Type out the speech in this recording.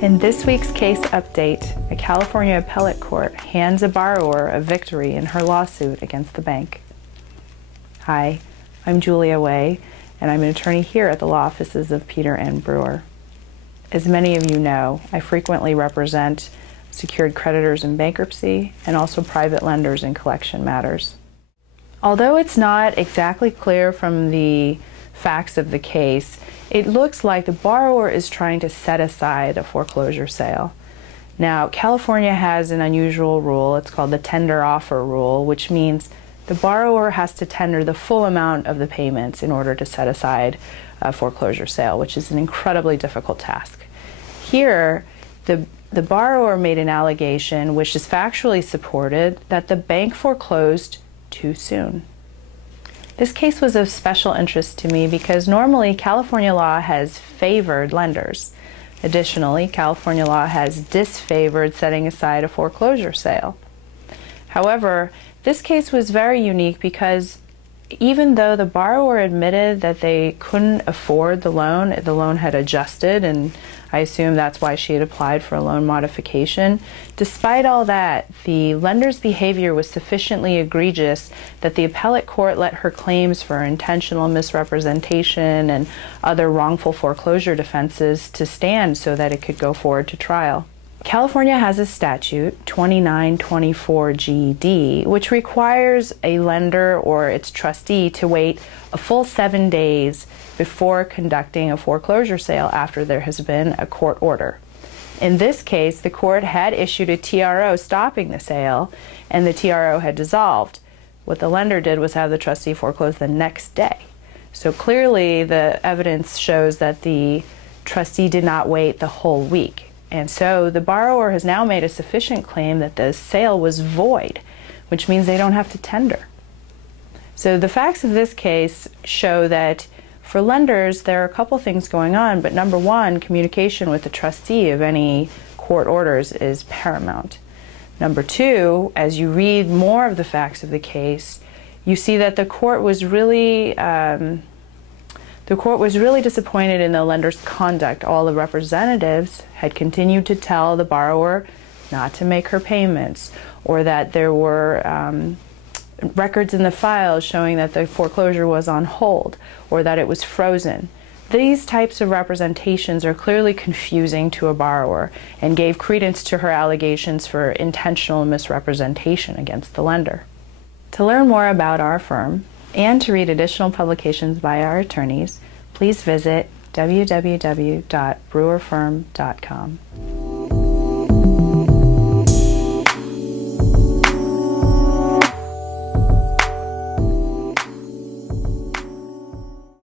In this week's case update, a California appellate court hands a borrower a victory in her lawsuit against the bank. Hi, I'm Julia Way, and I'm an attorney here at the law offices of Peter and Brewer. As many of you know, I frequently represent secured creditors in bankruptcy and also private lenders in collection matters. Although it's not exactly clear from the facts of the case, it looks like the borrower is trying to set aside a foreclosure sale. Now, California has an unusual rule. It's called the tender offer rule, which means the borrower has to tender the full amount of the payments in order to set aside a foreclosure sale, which is an incredibly difficult task. Here, the borrower made an allegation, which is factually supported, that the bank foreclosed too soon. This case was of special interest to me because normally California law has favored lenders. Additionally, California law has disfavored setting aside a foreclosure sale. However, this case was very unique because even though the borrower admitted that they couldn't afford the loan had adjusted, and I assume that's why she had applied for a loan modification. Despite all that, the lender's behavior was sufficiently egregious that the appellate court let her claims for intentional misrepresentation and other wrongful foreclosure defenses to stand so that it could go forward to trial. California has a statute, 2924GD, which requires a lender or its trustee to wait a full 7 days before conducting a foreclosure sale after there has been a court order. In this case, the court had issued a TRO stopping the sale, and the TRO had dissolved. What the lender did was have the trustee foreclose the next day. So clearly the evidence shows that the trustee did not wait the whole week. And so the borrower has now made a sufficient claim that the sale was void, which means they don't have to tender. So the facts of this case show that for lenders, there are a couple things going on, but number one, communication with the trustee of any court orders is paramount. Number two, as you read more of the facts of the case, you see that the court was really disappointed in the lender's conduct. All the representatives had continued to tell the borrower not to make her payments, or that there were records in the files showing that the foreclosure was on hold, or that it was frozen. These types of representations are clearly confusing to a borrower and gave credence to her allegations for intentional misrepresentation against the lender. To learn more about our firm and to read additional publications by our attorneys, please visit www.brewerfirm.com.